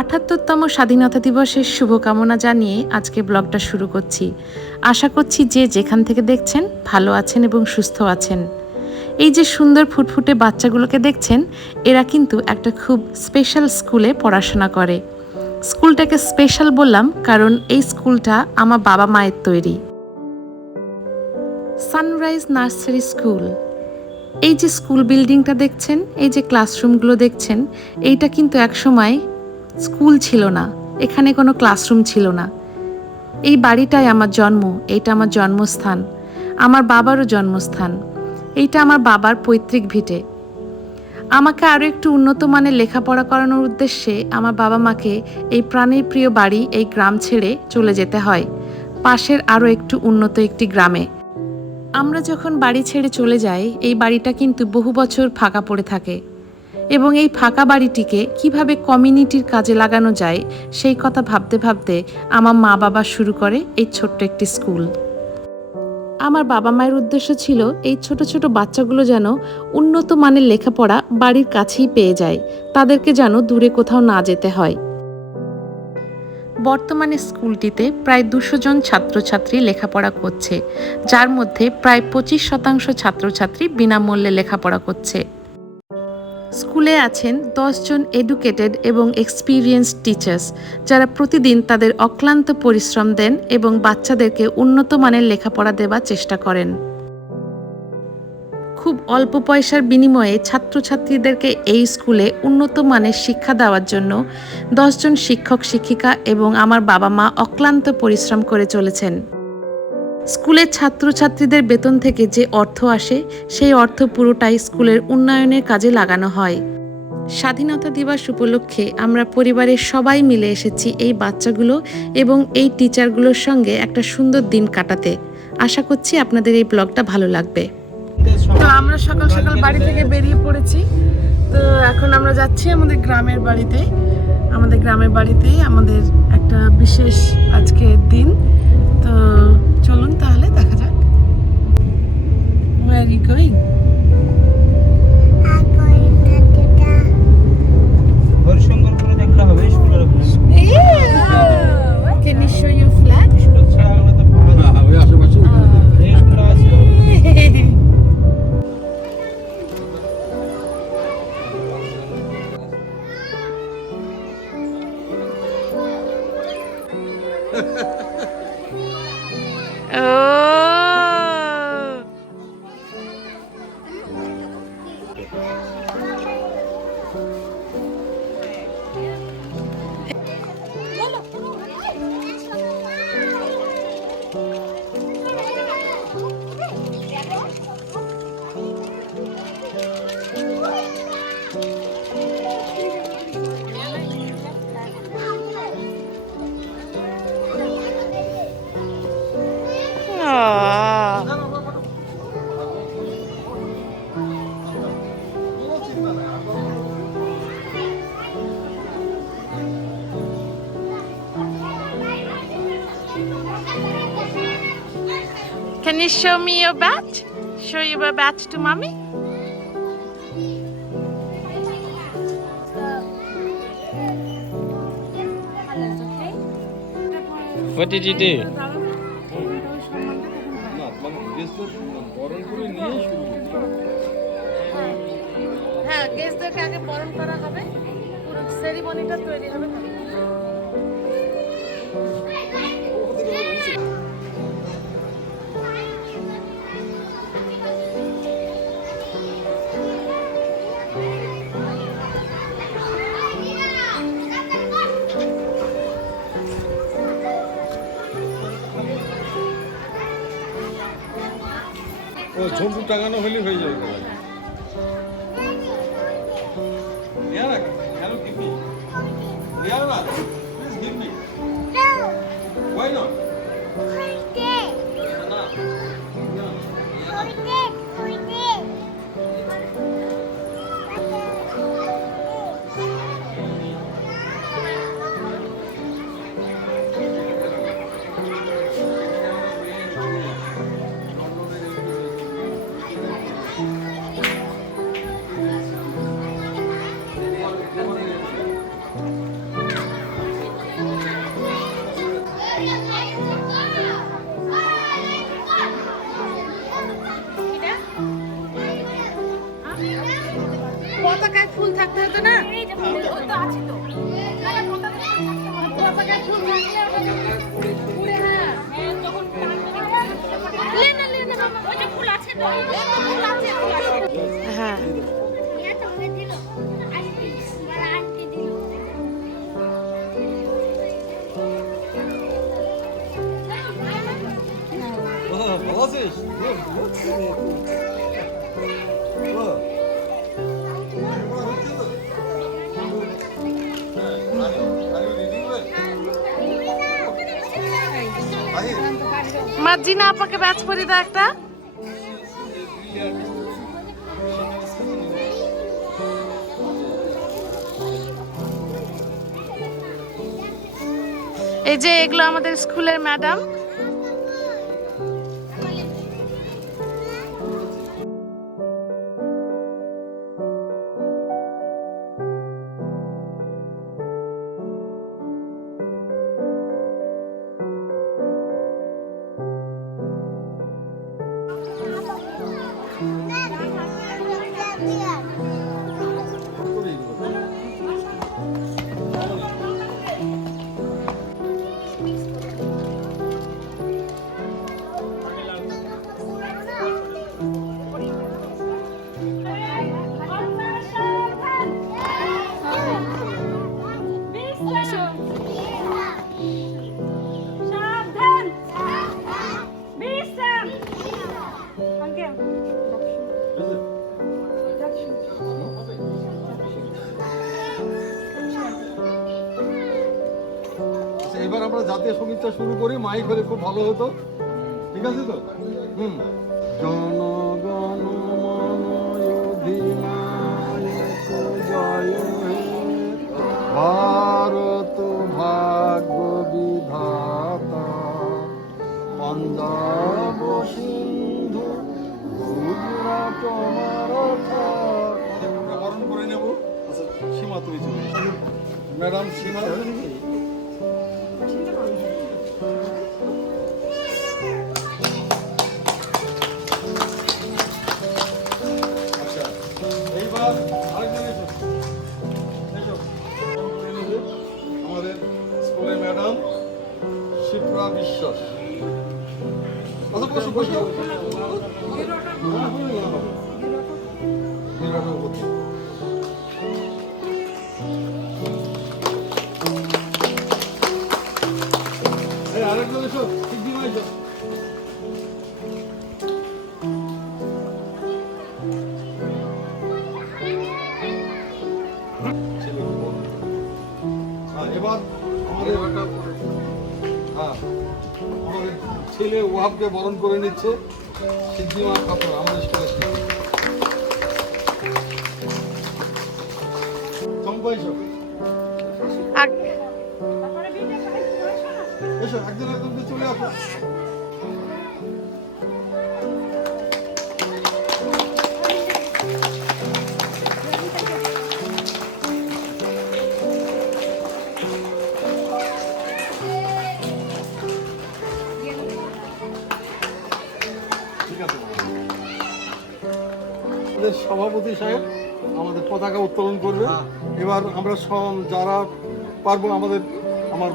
আঠাত্তরতম স্বাধীনতা দিবসের শুভকামনা জানিয়ে আজকে ব্লগটা শুরু করছি। আশা করছি যে যেখান থেকে দেখছেন ভালো আছেন এবং সুস্থ আছেন। এই যে সুন্দর ফুটফুটে বাচ্চাগুলোকে দেখছেন, এরা কিন্তু একটা খুব স্পেশাল স্কুলে পড়াশোনা করে। স্কুলটাকে স্পেশাল বললাম কারণ এই স্কুলটা আমার বাবা মায়ের তৈরি। সানরাইজ নার্সারি স্কুল এই যে স্কুল বিল্ডিংটা দেখছেন, এই যে ক্লাসরুমগুলো দেখছেন, এইটা কিন্তু একসময় স্কুল ছিল না, এখানে কোনো ক্লাসরুম ছিল না। এই বাড়িটাই আমার জন্ম, এইটা আমার জন্মস্থান, আমার বাবারও জন্মস্থান, এইটা আমার বাবার পৈতৃক ভিটে। আমাকে আরও একটু উন্নত মানের লেখাপড়া করানোর উদ্দেশ্যে আমার বাবা মাকে এই প্রাণের প্রিয় বাড়ি, এই গ্রাম ছেড়ে চলে যেতে হয়, পাশের আরও একটু উন্নত একটি গ্রামে। আমরা যখন বাড়ি ছেড়ে চলে যাই, এই বাড়িটা কিন্তু বহু বছর ফাঁকা পড়ে থাকে। এবং এই ফাঁকা বাড়িটিকে কীভাবে কমিউনিটির কাজে লাগানো যায়, সেই কথা ভাবতে ভাবতে আমার মা বাবা শুরু করে এই ছোট্ট একটি স্কুল। আমার বাবা মায়ের উদ্দেশ্য ছিল এই ছোট ছোট বাচ্চাগুলো যেন উন্নত মানের লেখাপড়া বাড়ির কাছেই পেয়ে যায়, তাদেরকে যেন দূরে কোথাও না যেতে হয়। বর্তমানে স্কুলটিতে প্রায় দুশো জন ছাত্রছাত্রী লেখাপড়া করছে, যার মধ্যে প্রায় পঁচিশ শতাংশ ছাত্রছাত্রী বিনামূল্যে লেখাপড়া করছে। স্কুলে আছেন দশজন এডুকেটেড এবং এক্সপিরিয়েন্সড টিচার্স যারা প্রতিদিন তাদের অক্লান্ত পরিশ্রম দেন এবং বাচ্চাদেরকে উন্নত মানের লেখাপড়া দেওয়ার চেষ্টা করেন। খুব অল্প পয়সার বিনিময়ে ছাত্রছাত্রীদেরকে এই স্কুলে উন্নত মানের শিক্ষা দেওয়ার জন্য দশজন শিক্ষক, শিক্ষিকা এবং আমার বাবা মা অক্লান্ত পরিশ্রম করে চলেছেন। স্কুলের ছাত্রছাত্রীদের বেতন থেকে যে অর্থ আসে, সেই অর্থ পুরোটাই স্কুলের উন্নয়নের কাজে লাগানো হয়। স্বাধীনতা দিবস উপলক্ষে আমরা পরিবারের সবাই মিলে এসেছি এই বাচ্চাগুলো এবং এই টিচারগুলোর সঙ্গে একটা সুন্দর দিন কাটাতে। আশা করছি আপনাদের এই ব্লগটা ভালো লাগবে। তো আমরা সকাল সকাল বাড়ি থেকে বেরিয়ে পড়েছি। তো এখন আমরা যাচ্ছি আমাদের গ্রামের বাড়িতে। আমাদের গ্রামের বাড়িতেই আমাদের একটা বিশেষ আজকের দিন। তো চলুন তাহলে দেখা যাক Where are you going? ওর সুন্দর করে দেখতে হবে স্কুলের ওখানে Can you show your flag? School ছাড়া হলে Can you show me your badge? Show you your badge to mommy? What did you do? ও টাঙানো হলে হয়ে যাবে। হ্যাঁ Was মার্জিনা আপাকে ব্যাচ করে দাও একটা। এই যে এগুলো আমাদের স্কুলের ম্যাডাম মাইক হলে খুব ভালো হতো। ঠিক আছে তো? হুম। জনগণ ভারত ভাগ্য বিধাতা পঞ্জাব সিন্ধু গুজরাট বরণ করে নেব আচ্ছা সীমা তুমি ম্যাডাম সীমা। এবার হ্যাঁ ছেলে ওয়াবকে বরণ করে নিচ্ছে। সিদ্ধিমা ঠাকুর আমাদের এসো একজন চলে আসো ঠিক আছে আমাদের সভাপতি সাহেব আমাদের পতাকা উত্তোলন করবে এবার আমরা যারা পারব আমাদের আমার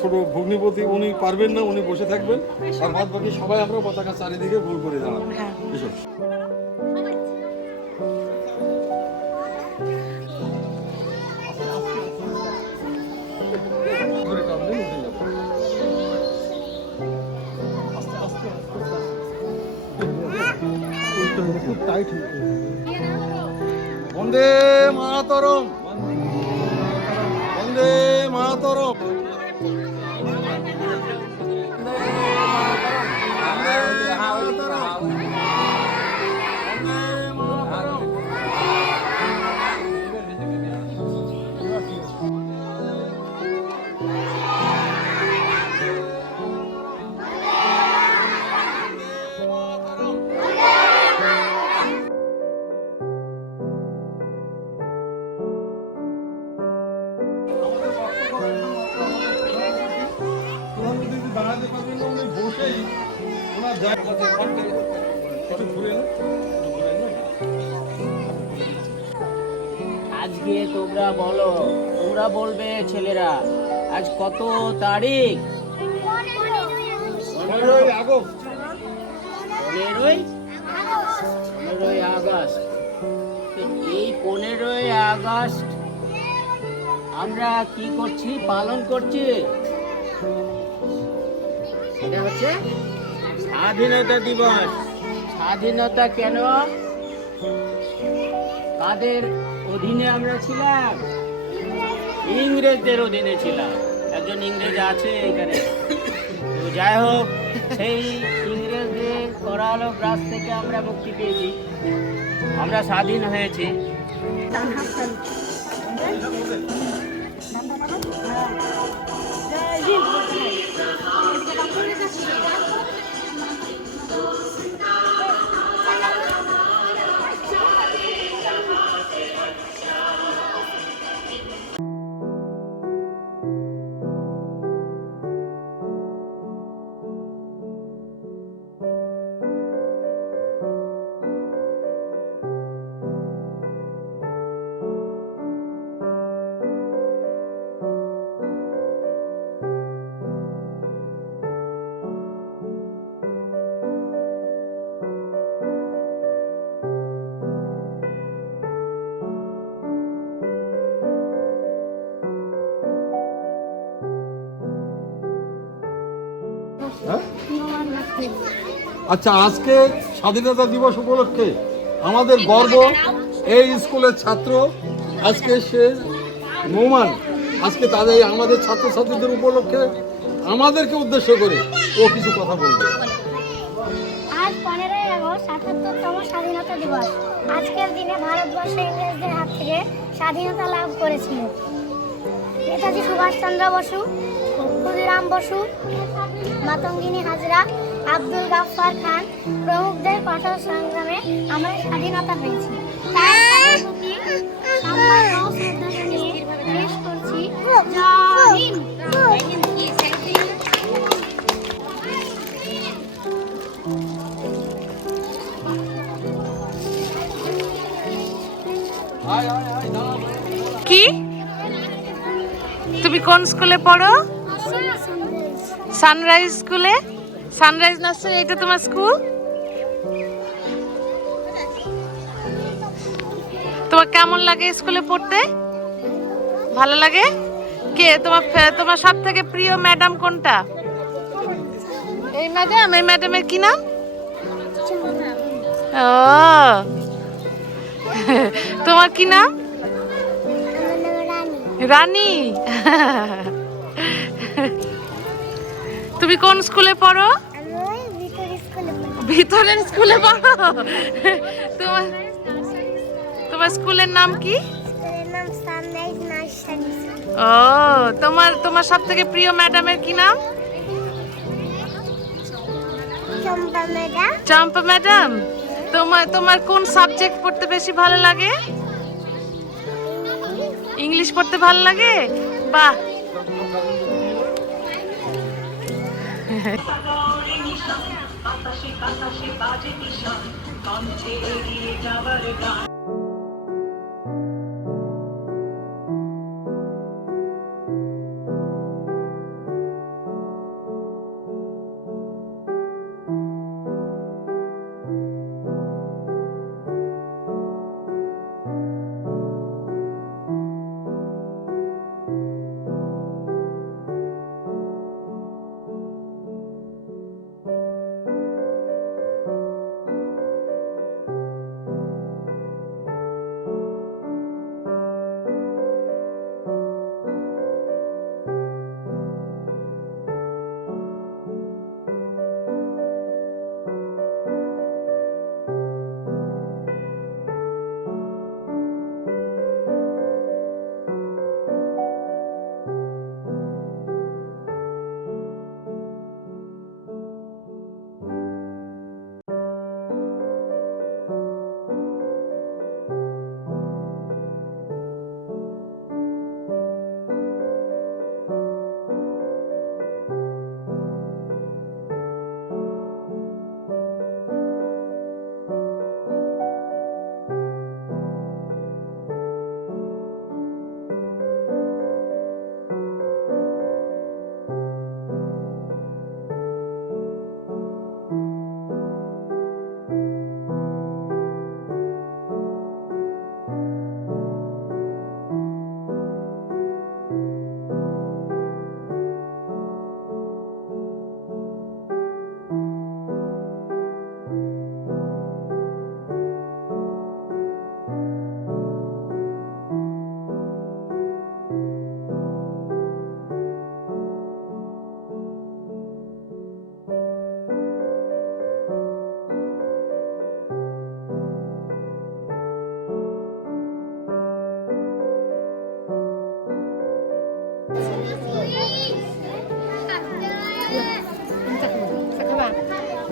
ছোট ভগ্নিপতি উনি পারবেন না, উনি বসে থাকবেন। আর বাদ বাকি সবাই আমরা পতাকা চারিদিকে গোল করে দাঁড়াবো। বন্দে মাতরম। বন্দে মাতরম। দাঁড়াতে পারবেন না উনি বসেই ওনার একটু ঘুরে। আজকে তোমরা বলো তোমরা বলবে ছেলেরা আজ কত তারিখ? পনেরোই আগস্ট। পনেরোই পনেরোই আগস্ট। তো এই পনেরোই আগস্ট আমরা কি করছি পালন করছি? এটা হচ্ছে স্বাধীনতা দিবস। স্বাধীনতা কেন? তাদের অধীনে আমরা ছিলাম? ইংরেজদের অধীনে ছিলাম। একজন ইংরেজ আছে এখানে। তো যাই হোক সেই ইংরেজদের করালো গ্রাস থেকে আমরা মুক্তি পেয়েছি। আমরা স্বাধীন হয়েছি। হ্যাঁ? Thank you. আচ্ছা আজকে স্বাধীনতা দিবস উপলক্ষে আমাদের গর্ব, এই স্কুলের ছাত্র, আজকে সে নোমান আজকে তাদের আমাদের ছাত্রছাত্রীদের উপলক্ষে আমাদেরকে উদ্দেশ্য করে ও কিছু কথা বলবে। স্বাধীনতা দিবস। আজকের দিনে ভারতবর্ষ ইংরেজদের হাত থেকে স্বাধীনতা লাভ করেছিল। নেতাজি সুভাষচন্দ্র বসু, ক্ষুদিরাম বসু, মাতঙ্গিনী হাজরা আব্দুল গাফফার খান প্রমুখদের কঠোর সংগ্রামে আমরা স্বাধীনতা পেয়েছি কি? তুমি কোন স্কুলে পড়ো? সানরাইজ স্কুলে? সানরাইজ নার্সারি এটা তোমার স্কুল? তোমার কেমন লাগে স্কুলে পড়তে? ভালো লাগে? কে, তোমার তোমার সব থেকে প্রিয় ম্যাডাম কোনটা? এই ম্যাডাম, এই ম্যাডামের কি নাম? ও। তোমার কি নাম? রানী। তুমি কোন স্কুলে পড়ো? ভিতরের স্কুলে পড়ো? তোমার তোমার স্কুলের নাম কি? ও তোমার তোমার সব থেকে প্রিয় ম্যাডামের কি নাম? চম্পা ম্যাডাম। চম্পা ম্যাডাম তোমার তোমার কোন সাবজেক্ট পড়তে বেশি ভালো লাগে? ইংলিশ পড়তে ভালো লাগে? বাহ। আকাশে বাতাসে বাজে দিশা কণ্ঠে এগিয়ে যাবার গান।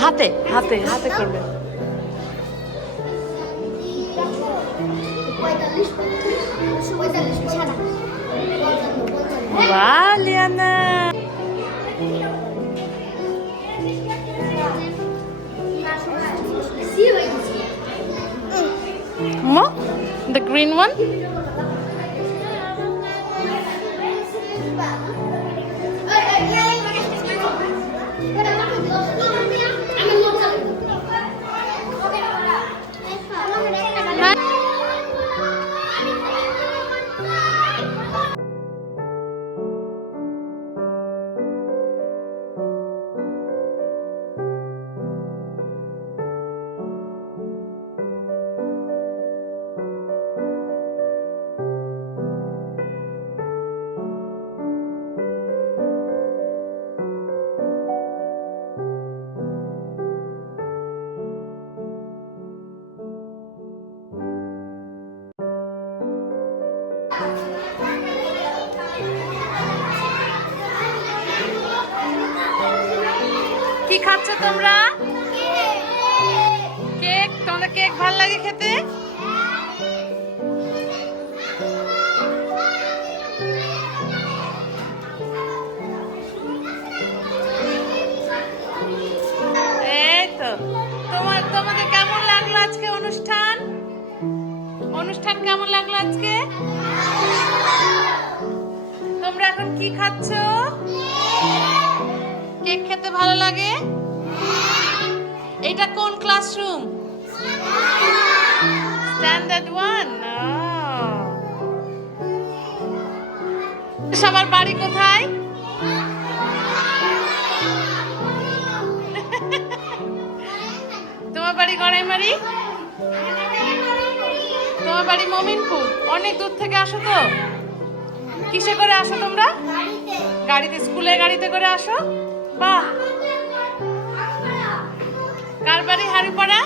হাতে হাতে হাতে করবে বাহ লিয়ানা Mo? The green one? বাড়ি গড়াইমারি তোমার বাড়ি মমিনপুর। অনেক দূর থেকে আসো তো? কিসে করে আসো তোমরা? গাড়িতে, স্কুলে গাড়িতে করে আসো? বাহ! কার বাড়ি? হাড়ুপাড়া?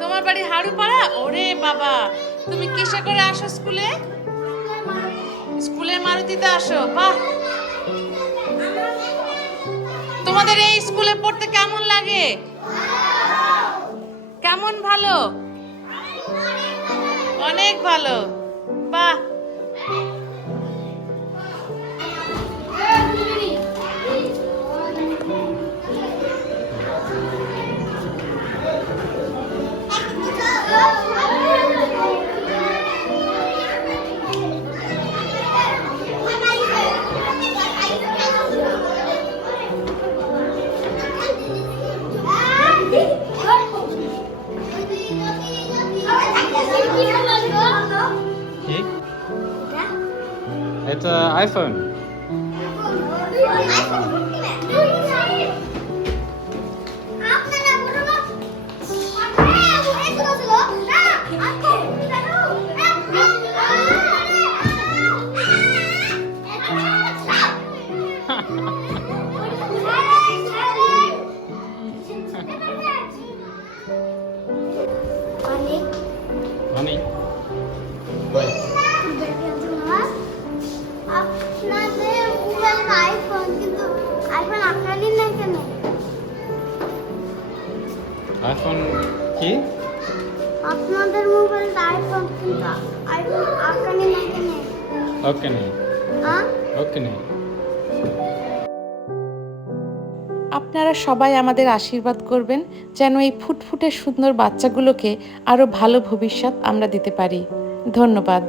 তোমার বাড়ি হাড়ুপাড়া? ওরে বাবা! তুমি কিসে করে আসো স্কুলে? স্কুলের মারুতিতে আসো, বাহ! তোমাদের এই স্কুলে পড়তে কেমন লাগে? কেমন ভালো? অনেক ভালো। বাহ। ওকে নেই ওকে নেই আপনারা সবাই আমাদের আশীর্বাদ করবেন যেন এই ফুটফুটে সুন্দর বাচ্চাগুলোকে আরও ভালো ভবিষ্যৎ আমরা দিতে পারি। ধন্যবাদ।